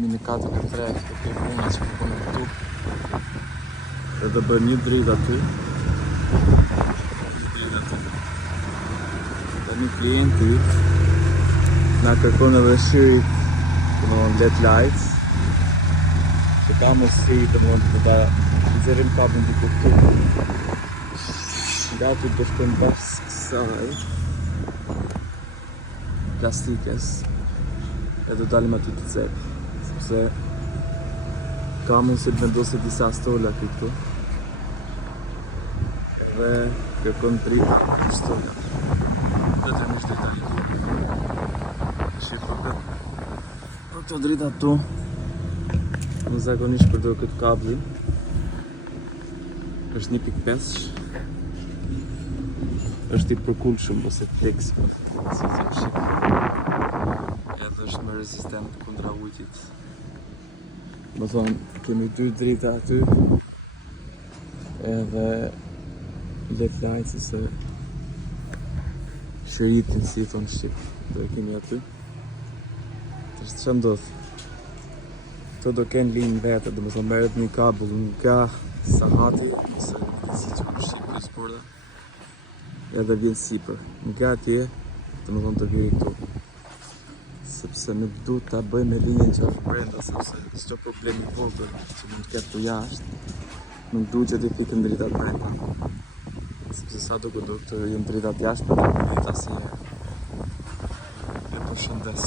Jemi në katër e tretë të këtij puna që përpunë këtu. Edhe bën një dritë aty. Tani klienti na kërkon edhe shirit, domethënë LED lights. Që ka mundësi domethënë ta nxjerrim kablin diku këtu. Nga aty do shkojmë pas kësaj plastikës edhe dalim aty të cep, sepse ka mundësi të vendosë disa stola këtu edhe kërkon drita për stola. Vetëm është detali. Shifo për këto drita tu, në zakonisht përdor këtë kablin, është 1.5, është i përkullshëm ose flex, si thënë shqip. Edhe është më rezistent kundra ujtit. Më thonë, kemi 2 drita aty, edhe LED lights ose shëritin, si thonë shqip, dhe kemi aty. Tërës që ndodhë? Këto do kenë linjë vete, dhe më thonë merret një kabull nga sahati, ose si që më shqip për sporda, edhe vjen sipër. Nga atje, dhe më thonë të vjeri këtu. Sepse nuk du ta bëj me linjën që është brenda, sepse çdo problem i vogël që mund të ketë të jashtë, nuk du që t'i fikën dritat brenda. Sepse sa do këto jenë dritat jashtë, për të bëjt asnjëherë. E përshëndes.